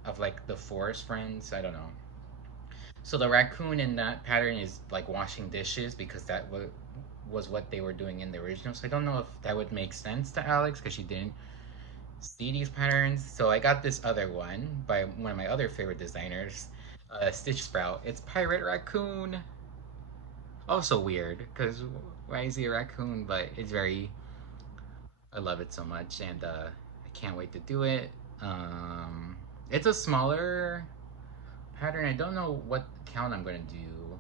of like the Forest Friends. I don't know. So the raccoon in that pattern is like washing dishes because was what they were doing in the original. So I don't know if that would make sense to Alex because she didn't see these patterns. So I got this other one by one of my other favorite designers, Stitch Sprout. It's Pirate Raccoon. Also weird, because why is he a raccoon? But it's very, I love it so much, and I can't wait to do it. Um, it's a smaller pattern. I don't know what count I'm gonna do.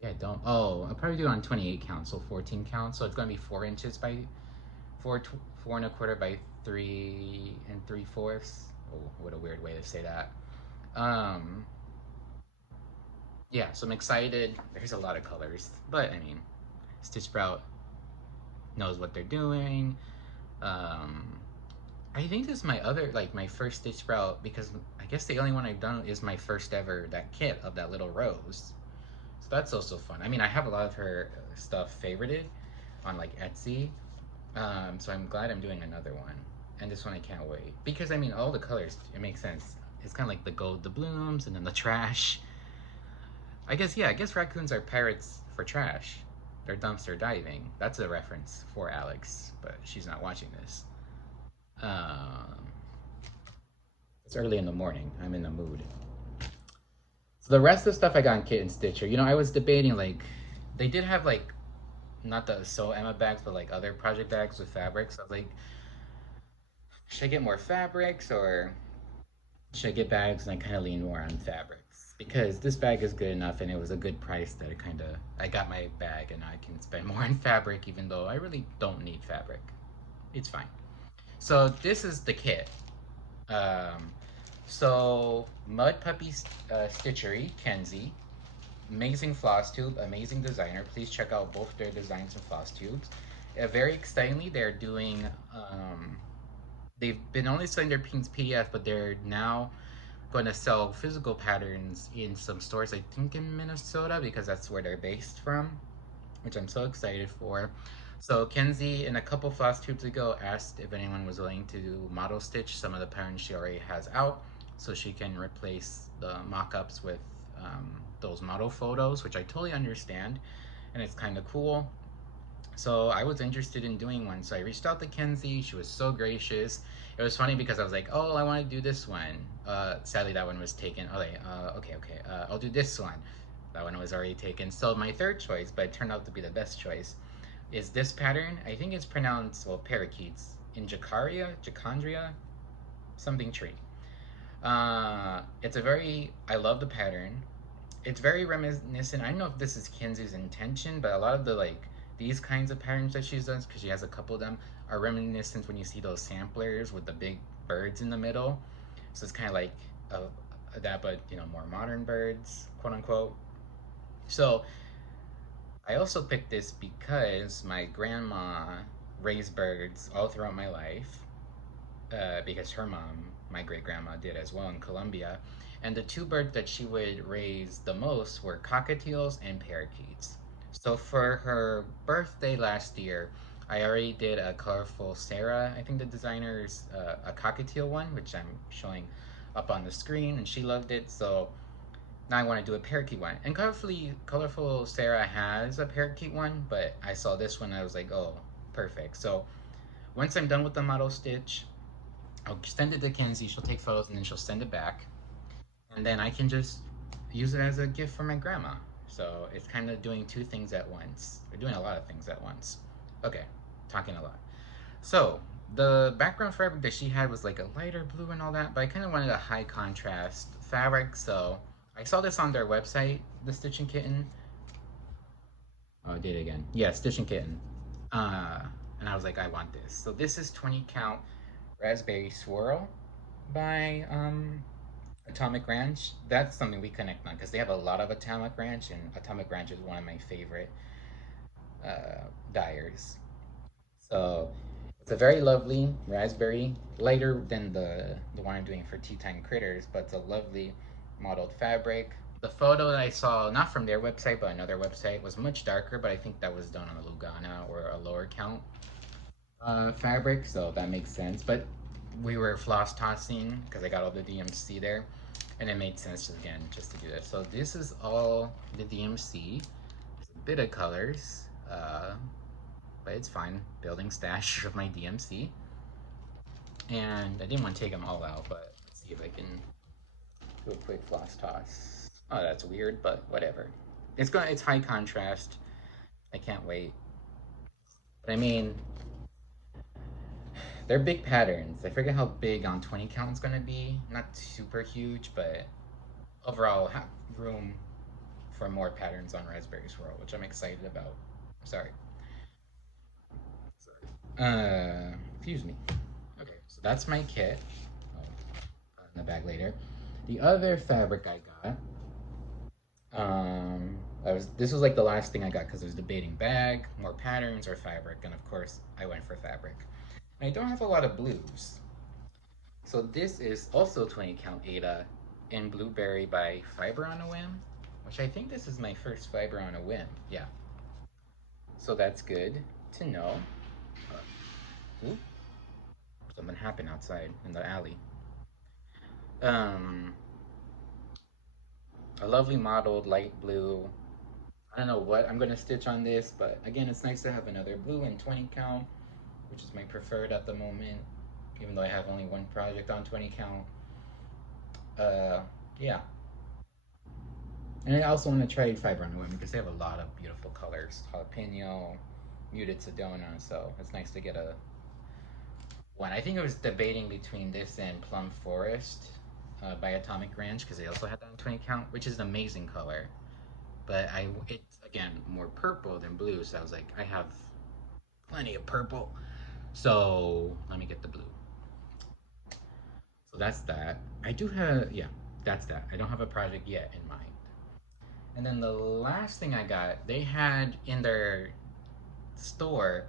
Yeah, I don't. Oh, I'll probably do it on 28 count, so 14 count. So it's gonna be 4 inches by 4.25 by 3 3/4. Oh, what a weird way to say that. Um, yeah, so I'm excited. There's a lot of colors, but I mean, Stitch Sprout knows what they're doing. Um, I think this is my other, like my first Stitch Sprout, because I guess the only one I've done is my first ever, that kit of that little rose. So that's also fun. I mean, I have a lot of her stuff favorited on like Etsy. So I'm glad I'm doing another one. And this one I can't wait. Because I mean, all the colors, it makes sense. It's kind of like the gold, the blooms, and then the trash. I guess, yeah, I guess raccoons are pirates for trash. They're dumpster diving. That's a reference for Alex, but she's not watching this. Um, it's early in the morning. I'm in the mood. So the rest of the stuff I got in Kit and Stitcher, I was debating like they did have like not the So Emma bags, but like other project bags with fabrics. I was like, should I get more fabrics or should I get bags? And I kind of lean more on fabrics because this bag is good enough and it was a good price that I got my bag and I can spend more on fabric even though I really don't need fabric. It's fine. So this is the kit. Um, so Mud Puppy Stitchery, Kenzie. Amazing floss tube, amazing designer. Please check out both their designs and floss tubes. Very excitingly, they've been only selling their Pings PDF, but they're now going to sell physical patterns in some stores, I think in Minnesota, because that's where they're based from, which I'm so excited for. So Kenzie, in a couple floss tubes ago, asked if anyone was willing to model stitch some of the patterns she already has out, so she can replace the mock-ups with those model photos, which I totally understand, and it's kind of cool. So I was interested in doing one. So I reached out to Kenzie. She was so gracious. It was funny because I was like, oh, I want to do this one. Sadly, that one was taken. Oh, okay. I'll do this one. That one was already taken. So my third choice, but it turned out to be the best choice, is this pattern. I think it's pronounced, well, parakeets. In Jacandria, something tree. I love the pattern. It's very reminiscent. I don't know if this is Kenzie's intention, but a lot of the like these kinds of patterns that she's done, because she has a couple of them, are reminiscent when you see those samplers with the big birds in the middle. So it's kind of like that, but more modern birds, quote unquote. So I also picked this because my grandma raised birds all throughout my life, because her mom, my great grandma, did as well in Colombia. And the two birds that she would raise the most were cockatiels and parakeets. So for her birthday last year, I already did a colorful Sarah. I think the designer's a cockatiel one, which I'm showing up on the screen, and she loved it. So now I want to do a parakeet one. And colorful Sarah has a parakeet one, but I saw this one. I was like, oh, perfect. So once I'm done with the model stitch, I'll send it to Kenzie. She'll take photos and then she'll send it back. And then I can just use it as a gift for my grandma. So it's kind of doing two things at once. We're doing a lot of things at once. Okay, talking a lot. So the background fabric that she had was like a lighter blue and all that, but I kind of wanted a high contrast fabric. So I saw this on their website, the Stitching Kitten. Oh, I did it again. Yeah, Stitching Kitten. Uh, and I was like, I want this. So this is 20 count Raspberry Swirl by Atomic Ranch. That's something we connect on because they have a lot of Atomic Ranch, and Atomic Ranch is one of my favorite dyers. So it's a very lovely raspberry, lighter than the one I'm doing for Tea Time Critters, but it's a lovely modeled fabric. The photo that I saw, not from their website, but another website, was much darker, but I think that was done on a Lugana or a lower count fabric, so that makes sense. But we were floss tossing because I got all the DMC there, and it made sense again just to do this. So this is all the DMC. There's a bit of colors, but it's fine. Building stash of my DMC, and I didn't want to take them all out, but let's see if I can do a quick floss toss. Oh, that's weird, but whatever. It's high contrast. I can't wait. But I mean, they're big patterns. I forget how big on 20 count it's gonna be. Not super huge, but overall have room for more patterns on Raspberry Swirl, which I'm excited about. Sorry. Excuse me. Okay, so that's my kit. Oh, in the bag later. The other fabric I got, this was like the last thing I got because I was debating bag, more patterns, or fabric, and of course I went for fabric. And I don't have a lot of blues, so this is also 20 count Ada in Blueberry by Fiber on a Whim, which I think this is my first Fiber on a Whim. Yeah, so that's good to know. Ooh, something happened outside in the alley. Um, a lovely mottled light blue. I don't know what I'm gonna stitch on this, but again, it's nice to have another blue in 20 count, which is my preferred at the moment, even though I have only one project on 20 count. Uh, yeah. And I also want to try Fiber on Women because they have a lot of beautiful colors. Jalapeno, muted Sedona, so it's nice to get a one. I think I was debating between this and Plum Forest by Atomic Ranch because they also had that on 20 count, which is an amazing color. But it's again more purple than blue, so I was like, I have plenty of purple. So let me get the blue. So that's that. I do have, yeah, that's that. I don't have a project yet in mind. And then the last thing I got, they had in their store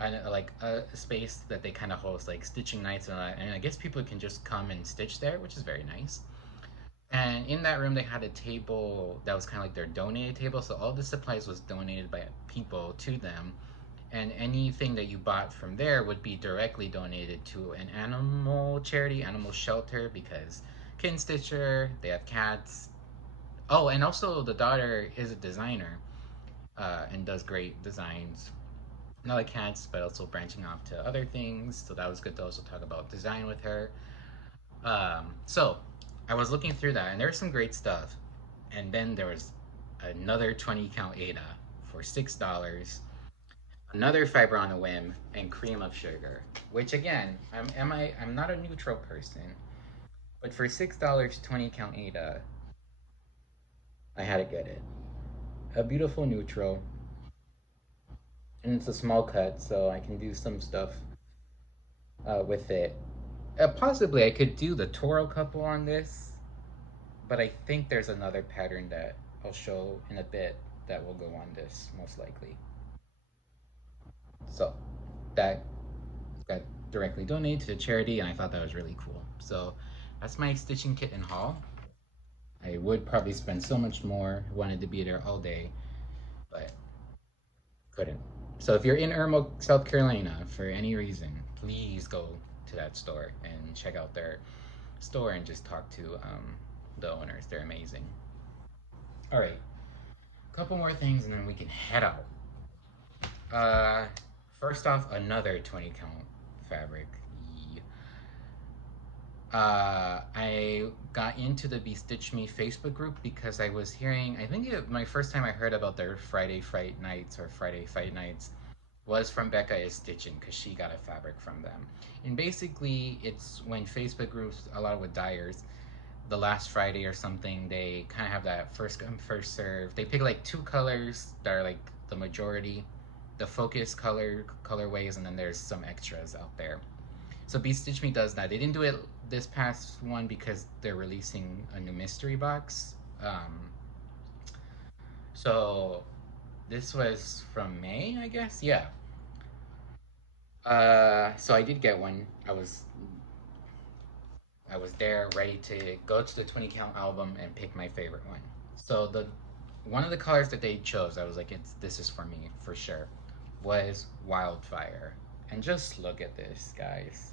like a space that they kind of host like stitching nights, and I guess people can just come and stitch there, which is very nice. And in that room, they had a table that was kind of like their donated table. So all the supplies was donated by people to them. And anything that you bought from there would be directly donated to an animal charity, animal shelter, because Kitten Stitcher, they have cats. Oh, and also the daughter is a designer and does great designs. Not like cats, but also branching off to other things. So that was good to also talk about design with her. So I was looking through that, and there's some great stuff. And then there was another 20 count Ada for $6, another Fiber on a Whim, and Cream of Sugar. Which again, I'm not a neutral person, but for $6 20 count Ada, I had to get it. A beautiful neutral, and it's a small cut, so I can do some stuff with it. Possibly I could do the Toro couple on this, but I think there's another pattern that I'll show in a bit that will go on this most likely. So that got directly donated to the charity, and I thought that was really cool. So that's my stitching kit and haul. I would probably spend so much more. Wanted to be there all day, but couldn't. So if you're in Irmo, South Carolina, for any reason, please go to that store and check out their store and just talk to the owners. They're amazing. All right, a couple more things and then we can head out. Uh, First off, another 20 count fabric. I got into the Be Stitch Me Facebook group because I was hearing, I think my first time I heard about their Friday Fright Nights or Friday Fight Nights was from Becca is Stitching because she got a fabric from them. And basically, it's when Facebook groups, a lot with dyers, the last Friday or something, they kind of have that first come, first serve. They pick like two colors that are like the majority, the focus colorways, and then there's some extras out there. So Be Stitch Me does that. They didn't do it this past one because they're releasing a new mystery box. So this was from May, I guess. Yeah. So I did get one. I was there ready to go to the 20 count album and pick my favorite one. So the one of the colors that they chose, I was like, this is for me for sure, was Wildfire. And just look at this, guys.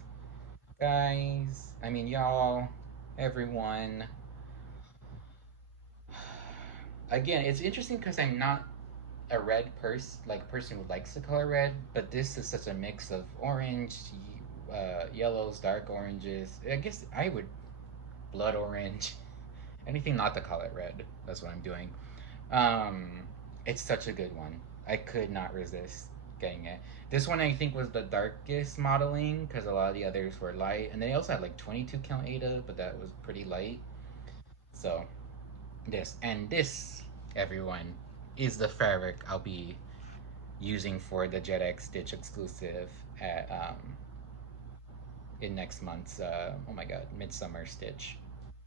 Guys, I mean y'all, everyone. Again, it's interesting because I'm not a red person who likes the color red, but this is such a mix of orange, yellows, dark oranges. I guess blood orange, anything not to call it red. That's what I'm doing. Um, it's such a good one. I could not resist getting it. This one I think was the darkest modeling because a lot of the others were light, and they also had like 22 count Ada, but that was pretty light. So this everyone is the fabric I'll be using for the JedXStitch exclusive at in next month's oh my god, Midsummer Stitch,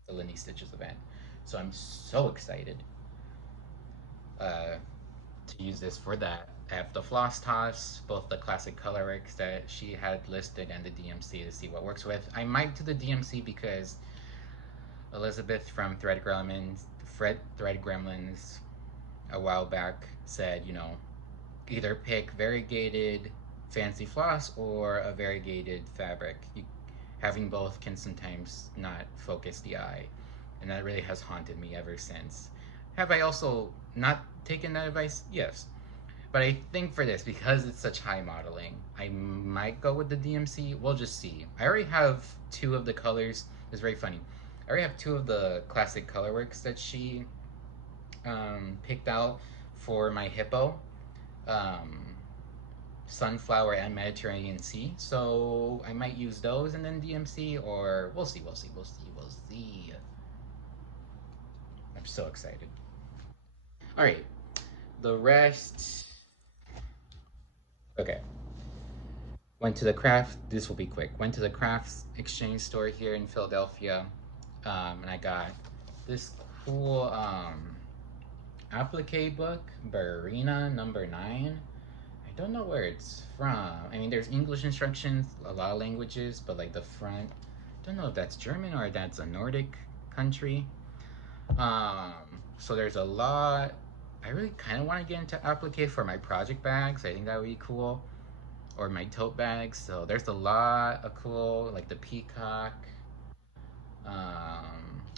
the Lindy Stitches event. So I'm so excited uh, to use this for that. I have the floss toss, both the classic colorworks that she had listed and the DMC to see what works with. I might do the DMC because Elizabeth from Thread Gremlins a while back said, you know, either pick variegated fancy floss or a variegated fabric. Having both can sometimes not focus the eye, and that really has haunted me ever since. Have I also not taken that advice? Yes. But I think for this, because it's such high modeling, I might go with the DMC. We'll just see. I already have two of the colors. It's very funny. I already have two of the classic colorworks that she picked out for my hippo. Um, Sunflower and Mediterranean Sea. So I might use those and then DMC, or we'll see, we'll see, we'll see, we'll see. I'm so excited. All right, the rest. Okay. Went to the craft. This will be quick. Went to the crafts exchange store here in Philadelphia, and I got this cool applique book, Barina #9. I don't know where it's from. I mean, there's English instructions, a lot of languages, but like the front, I don't know if that's German or that's a Nordic country. Um, so there's a lot. I really kind of want to get into applique for my project bags. I think that would be cool, or my tote bags. So there's a lot of cool, like the peacock.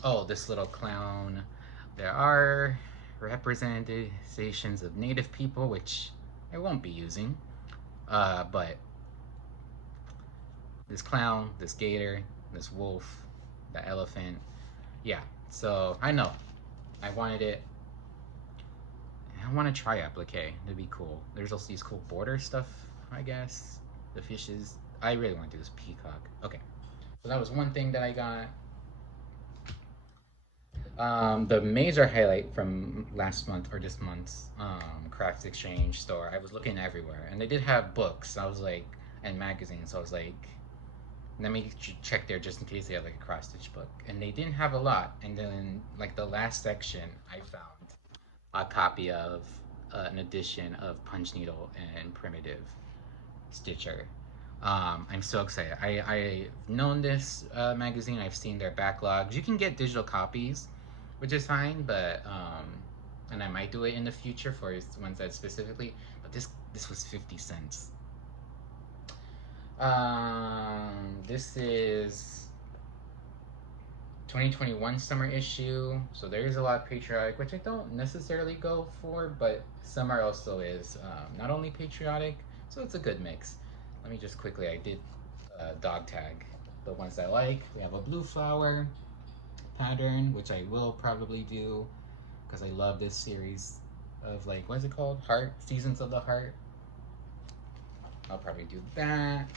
Oh, this little clown. There are representations of native people, which I won't be using. But this clown, this gator, this wolf, the elephant, yeah. So I know I wanted it. I want to try applique. It'd be cool. There's also these cool border stuff, I guess. The fishes. I really want to do this peacock. Okay, so that was one thing that I got. The major highlight from last month or this month's Crafts Exchange store, I was looking everywhere, and they did have books. I was like, and magazines. So I was like, let me check there just in case they have like a cross stitch book, and they didn't have a lot. And then like the last section, I found a copy of an edition of Punch Needle and Primitive Stitcher. I'm so excited. I've known this magazine. I've seen their backlogs. You can get digital copies, which is fine, but and I might do it in the future for ones that specifically. But this was 50 cents. This is 2021 summer issue, so there is a lot of patriotic, which I don't necessarily go for, but summer also is not only patriotic, so it's a good mix. Let me just quickly, I did dog tag the ones I like. We have a blue flower pattern, which I will probably do because I love this series of like, what is it called? Heart, Seasons of the Heart. I'll probably do that.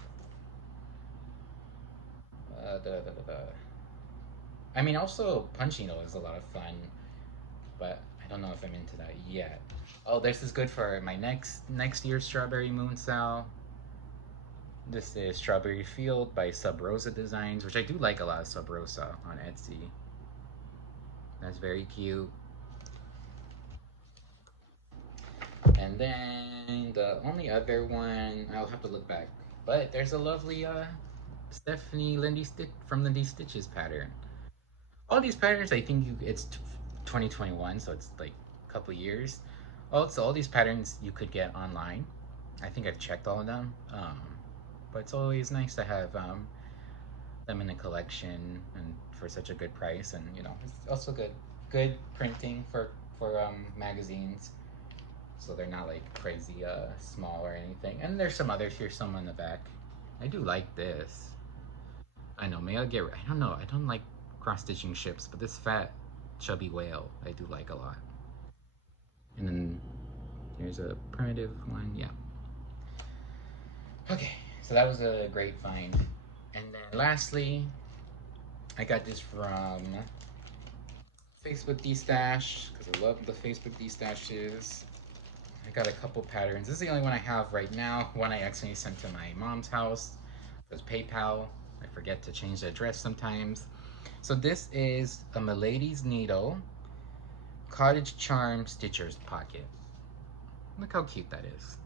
Da, da, da, da. I mean, also Punch Needle is a lot of fun, but I don't know if I'm into that yet. Oh, this is good for my next year's Strawberry Moon Sal. This is Strawberry Field by Sub Rosa Designs, which I do like a lot of Sub Rosa on Etsy. That's very cute. And then the only other one, I'll have to look back, but there's a lovely Stephanie from Lindy Stitches pattern. All these patterns, I think it's 2021, so it's like a couple years. Also, all these patterns you could get online. I think I've checked all of them, but it's always nice to have them in a collection and for such a good price. And you know, it's also good printing for magazines, so they're not like crazy small or anything. And there's some others here, some on the back. I do like this. I know, may I get? I don't know. I don't like cross stitching ships, but this fat chubby whale I do like a lot. And then there's a primitive one, yeah. Okay, so that was a great find. And then lastly, I got this from Facebook D-Stash, because I love the Facebook D-Stashes. I got a couple patterns. This is the only one I have right now. One I accidentally sent to my mom's house. It was PayPal. I forget to change the address sometimes. So this is a Milady's Needle Cottage Charm Stitcher's Pocket. Look how cute that is.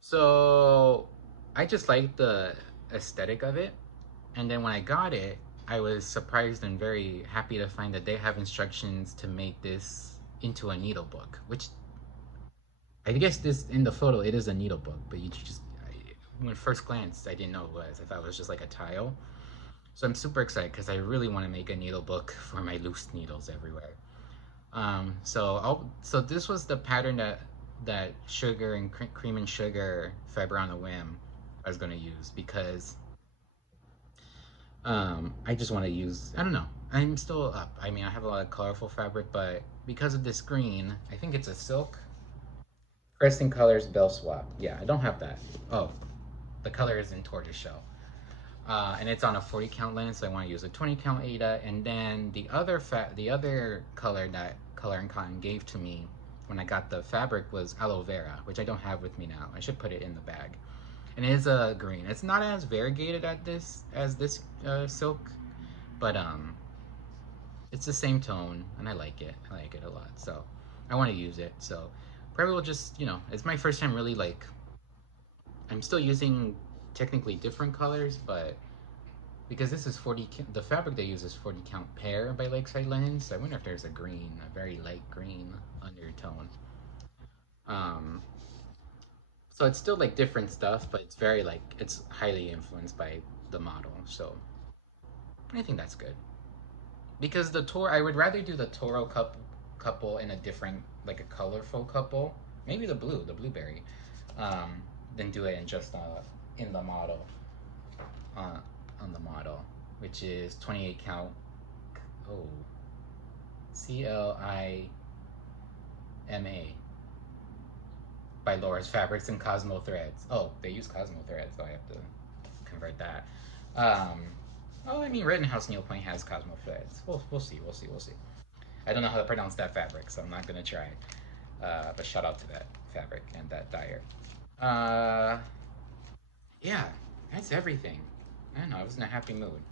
So I just like the aesthetic of it. And then when I got it, I was surprised and very happy to find that they have instructions to make this into a needle book, which I guess this in the photo it is a needle book, but you just when first glance I didn't know it was. I thought it was just like a tile. So I'm super excited because I really want to make a needle book for my loose needles everywhere. So this was the pattern that sugar and cream and sugar fiber on a whim I was gonna use because I just want to use, I don't know, I'm still up. I mean, I have a lot of colorful fabric, but because of this green, I think it's a silk. Cresting Colors Bell Swap. Yeah, I don't have that. Oh, the color is in tortoiseshell. And it's on a 40 count lens, so I want to use a 20 count Ada. And then the other color that Color and Cotton gave to me when I got the fabric was aloe vera, which I don't have with me now. I should put it in the bag. And it is a green. It's not as variegated at this as this silk, but it's the same tone, and I like it. I like it a lot, so I want to use it. So probably will just, it's my first time really like. I'm still using technically different colors, but because this is 40, the fabric they use is 40 count pear by Lakeside Lens. So I wonder if there's a green, a very light green undertone. Um, so it's still like different stuff, but it's very like it's highly influenced by the model. So I think that's good because I would rather do the Toro couple in a different like a colorful couple, maybe the blueberry, than do it in just in the model uh, on the model, which is 28 count. Oh, CLIMA by Laura's Fabrics and Cosmo Threads. Oh, they use Cosmo Threads, so I have to convert that. Oh, I mean, Rittenhouse Needlepoint has Cosmo Threads. We'll see. I don't know how to pronounce that fabric, so I'm not gonna try. But shout out to that fabric and that dyer. Uh, yeah, that's everything. I don't know. I was in a happy mood.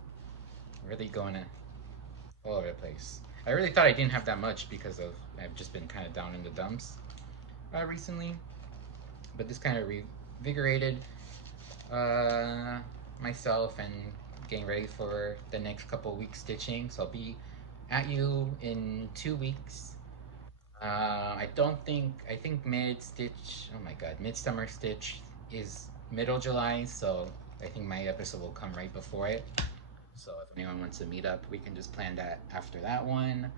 Really going all over the place. I really thought I didn't have that much because I've just been kind of down in the dumps recently, but this kind of revigorated myself and getting ready for the next couple weeks stitching. So I'll be at you in 2 weeks. I think midsummer stitch is middle July, so I think my episode will come right before it. So if anyone wants to meet up, we can just plan that after that one.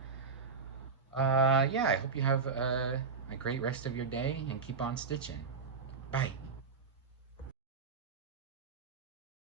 Yeah, I hope you have a great rest of your day and keep on stitching. Bye.